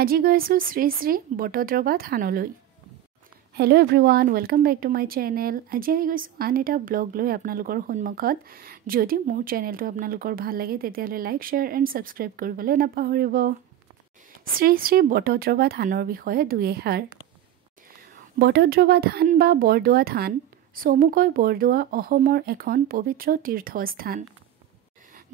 আজি গৈ আছোঁ শ্ৰী শ্ৰী বটদ্ৰৱা থানলৈ। Hello' everyone, welcome back to my channel. আজি আহি গৈছোঁ আন এটা ব্লগ লৈ আপোনালোকৰ সন্মুখত। যদি মোৰ চেনেলটো আপোনালোকৰ ভাল লাগে তেতিয়াহ'লে লাইক, শ্বেয়াৰ এণ্ড ছাবস্ক্ৰাইব কৰিবলৈ নাপাহৰিব। শ্ৰী শ্ৰী বটদ্ৰৱা থানৰ বিষয়ে দুই এষাৰ। বটদ্ৰৱা থান বা বৰদোৱা থান চমুকৈ বৰদোৱা অসমৰ এখন পবিত্ৰ তীৰ্থস্থান।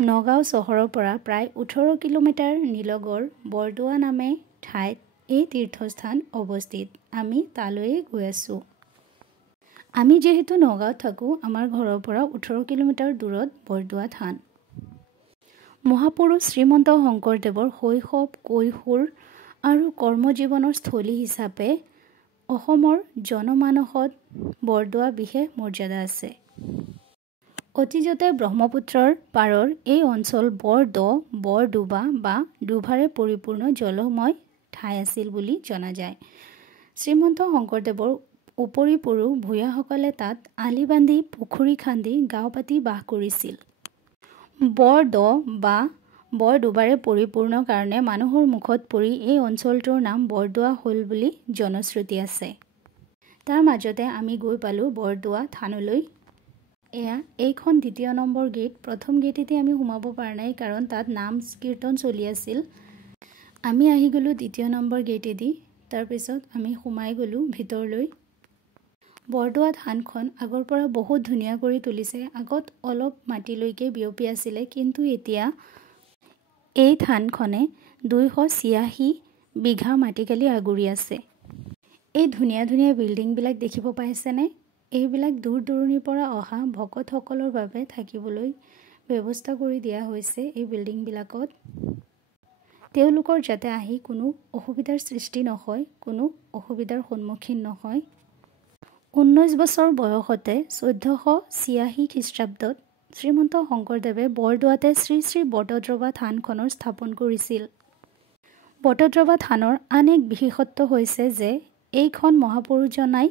নগাঁও চহৰৰ পৰা প্ৰায় 18 কিলোমিটাৰ নিলগৰ বৰদোৱা নামে ঠাইত এই তীৰ্থস্থান অৱস্থিত। আমি তালৈয়ে গৈ আছোঁ। আমি যিহেতু নগাঁৱত থাকোঁ, আমাৰ ঘৰৰ পৰা 18 কিলোমিটাৰ দূৰত বৰদোৱা থান। মহাপুৰুষ শ্ৰীমন্ত শংকৰদেৱৰ শৈশৱ, কৈশোৰ আৰু কৰ্মজীৱনৰ স্থলী হিচাপে অসমৰ জনমানসত বৰদোৱা বিশেষ মৰ্যাদা আছে। অতীজতে ব্ৰহ্মপুত্ৰৰ পাৰৰ এই অঞ্চল বৰ দ, বৰ ডোবা বা ডোবাৰে পৰিপূৰ্ণ জলময় ঠাই আছিল বুলি জনা যায়। শ্ৰীমন্ত শংকৰদেৱৰ উপৰি পুৰুষ ভূঞাসকলে তাত আলি বান্ধি, পুখুৰী খান্দি, গাঁও পাতি বাস কৰিছিল। বৰ দ বা বৰ ডোবাৰে পৰিপূৰ্ণ কাৰণে মানুহৰ মুখত পৰি এই অঞ্চলটোৰ নাম বৰদোৱা হ'ল বুলি জনশ্ৰুতি আছে। তাৰ মাজতে আমি গৈ পালোঁ বৰদোৱা থানলৈ। এইখন 2য় নম্বৰ গেট। প্ৰথম গেটেদি আমি সোমাব পৰা নাই, কাৰণ তাত নাম কীৰ্তন চলি আছিল। আমি আহি গ'লোঁ 2য় নম্বৰ গেটেদি। তাৰপিছত আমি সোমাই গ'লোঁ ভিতৰলৈ। বৰদোৱা থানখন আগৰ পৰা বহুত ধুনীয়া কৰি তুলিছে। আগত অলপ মাটিলৈকে বিয়পি আছিলে, কিন্তু এতিয়া এই থানখনে 286 বিঘা মাটিকালি আগুৰি আছে। এই ধুনীয়া ধুনীয়া বিল্ডিংবিলাক দেখিব পাইছেনে? এইবিলাক দূৰ দূৰণিৰ পৰা অহা ভকতসকলৰ বাবে থাকিবলৈ ব্যৱস্থা কৰি দিয়া হৈছে। এই বিল্ডিংবিলাকত তেওঁলোকৰ যাতে আহি কোনো অসুবিধাৰ সৃষ্টি নহয়, কোনো অসুবিধাৰ সন্মুখীন নহয়। 19 বছৰ বয়সতে 1486 খ্ৰীষ্টাব্দত শ্ৰীমন্ত শংকৰদেৱে বৰদোৱাতে শ্ৰী শ্ৰী বটদ্ৰৱা থানখনৰ স্থাপন কৰিছিল। বটদ্ৰৱা থানৰ আন এক বিশেষত্ব হৈছে যে এইখন মহাপুৰুষজনাই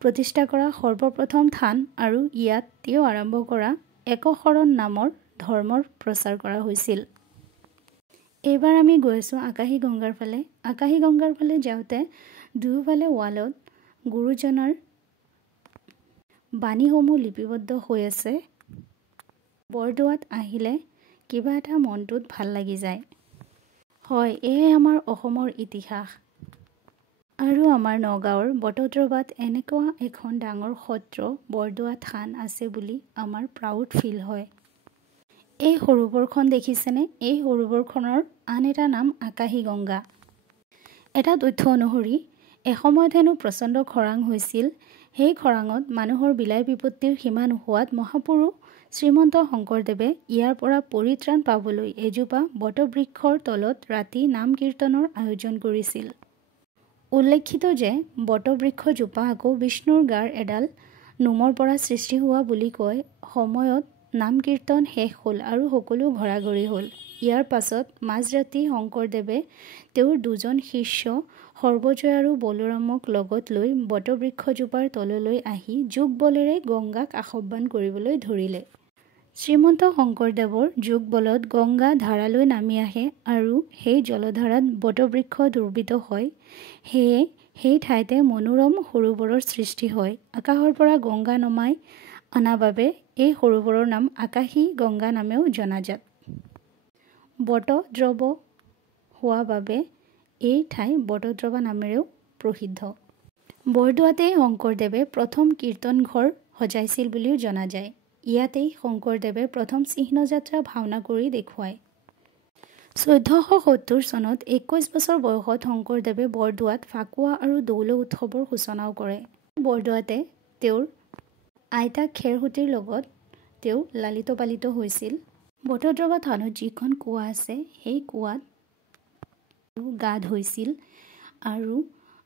প্ৰতিষ্ঠা কৰা সৰ্বপ্ৰথম থান আৰু ইয়াত তেওঁ আৰম্ভ কৰা একশৰণ নামৰ ধৰ্মৰ প্ৰচাৰ কৰা হৈছিল। এইবাৰ আমি গৈ আছোঁ আকাশী গংগাৰ ফালে। আকাশী গংগাৰ ফালে যাওঁতে দুয়োফালে ৱালত গুৰুজনাৰ বাণীসমূহ লিপিবদ্ধ হৈ আছে। বৰদোৱাত আহিলে কিবা এটা মনটোত ভাল লাগি যায়। হয়, এয়াই আমাৰ অসমৰ ইতিহাস। আৰু আমাৰ নগাঁৱৰ বটদ্ৰৱাত এনেকুৱা এখন ডাঙৰ সত্ৰ বৰদোৱা থান আছে বুলি আমাৰ প্ৰাউড ফিল হয়। এই সৰোবৰখন দেখিছেনে? এই সৰোবৰখনৰ আন এটা নাম আকাশী গংগা। এটা তথ্য অনুসৰি এসময়ত হেনো প্ৰচণ্ড খৰাং হৈছিল। সেই খৰাঙত মানুহৰ বিলাই বিপত্তিৰ সীমা নোহোৱাত মহাপুৰুষ শ্ৰীমন্ত শংকৰদেৱে ইয়াৰ পৰা পৰিত্ৰাণ পাবলৈ এজোপা বটবৃক্ষৰ তলত ৰাতি নাম কীৰ্তনৰ আয়োজন কৰিছিল। উল্লেখিত যে বটবৃক্ষজোপা আকৌ বিষ্ণুৰ গাৰ এডাল নোমৰ পৰা সৃষ্টি হোৱা বুলি কয়। সময়ত নাম কীৰ্তন শেষ হ'ল আৰু সকলো ঘৰাঘৰি হ'ল। ইয়াৰ পাছত মাজৰাতি শংকৰদেৱে তেওঁৰ 2জন শিষ্য সৰ্বজয় আৰু বলোৰামক লগত লৈ বটবৃক্ষজোপাৰ তললৈ আহি যোগ বলেৰে গংগাক আহ্বান কৰিবলৈ ধৰিলে। শ্ৰীমন্ত শংকৰদেৱৰ যোগ বলত গংগা ধাৰালৈ নামি আহে আৰু সেই জলধাৰাত বটবৃক্ষ দুৰ্বিত হয়। সেয়ে সেই ঠাইতে মনোৰম সৰোবৰৰ সৃষ্টি হয়। আকাশৰ পৰা গংগা নমাই অনা বাবে এই সৰোবৰৰ নাম আকাশী গংগা নামেও জনাজাত। বটদ্ৰৱ হোৱা বাবে এই ঠাই বটদ্ৰৱা নামেৰেও প্ৰসিদ্ধ। বৰদোৱাতেই শংকৰদেৱে প্ৰথম কীৰ্তন ঘৰ সজাইছিল বুলিও জনা যায়। ইয়াতেই শংকৰদেৱে প্ৰথম চিহ্নযাত্ৰা ভাওনা কৰি দেখুৱায়। 1470 চনত 21 বছৰ বয়সত শংকৰদেৱে বৰদোৱাত ফাকুৱা আৰু দৌল উৎসৱৰ সূচনাও কৰে। বৰদোৱাতে তেওঁৰ আইতা খেৰসূতীৰ লগত তেওঁ লালিত পালিত হৈছিল। বটদ্ৰৱা থানত যিখন কুঁৱা আছে, সেই কুঁৱাত গা ধুইছিল আৰু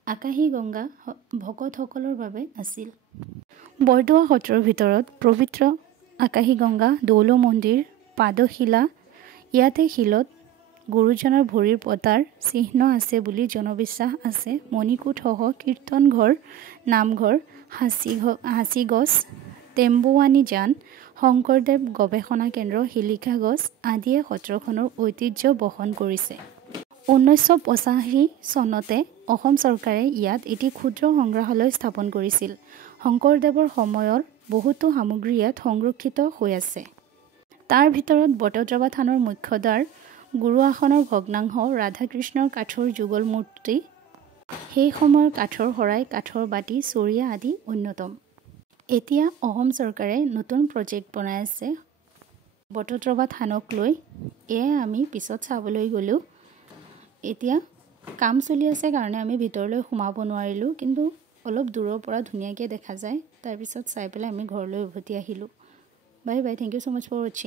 আকাশী গংগা ভকতসকলৰ বাবে আছিল। বৰদোৱা সত্ৰৰ ভিতৰত পবিত্ৰ আকাশী গংগা, দৌল মন্দিৰ, পাদশিলা, ইয়াতে শিলত গুৰুজনাৰ ভৰিৰ পতাৰ চিহ্ন আছে বুলি জনবিশ্বাস আছে। মণিকূটসহ কীৰ্তন ঘৰ, নামঘৰ, হাঁচিগছ, টেম্বুৱানী জান, শংকৰদেৱ গৱেষণা কেন্দ্ৰ, শিলিখা গছ আদিয়ে সত্ৰখনৰ ঐতিহ্য বহন কৰিছে। 1985 চনতে অসম চৰকাৰে ইয়াত এটি ক্ষুদ্ৰ সংগ্ৰহালয় স্থাপন কৰিছিল। শংকৰদেৱৰ সময়ৰ বহুতো সামগ্ৰী ইয়াত সংৰক্ষিত হৈ আছে। তাৰ ভিতৰত বটদ্ৰৱা থানৰ মুখ্যদ্বাৰ, গুৰু আসনৰ ভগ্নাংশ, ৰাধাকৃষ্ণৰ কাঠৰ যুগল মূৰ্তি, সেই সময়ৰ কাঠৰ শৰাই, কাঠৰ বাতি, চৰিয়া আদি অন্যতম। এতিয়া অসম চৰকাৰে নতুন প্ৰজেক্ট বনাই আছে বটদ্ৰৱা থানক লৈ। এয়া আমি পিছত চাবলৈ গ'লোঁ। এতিয়া কাম চলি আছে কাৰণে আমি ভিতৰলৈ সোমাব নোৱাৰিলোঁ, কিন্তু অলপ দূৰৰ পৰা ধুনীয়াকৈ দেখা যায়। তাৰপিছত চাই পেলাই আমি ঘৰলৈ উভতি আহিলোঁ। Bye bye, thank you so' much for ৱাচিং।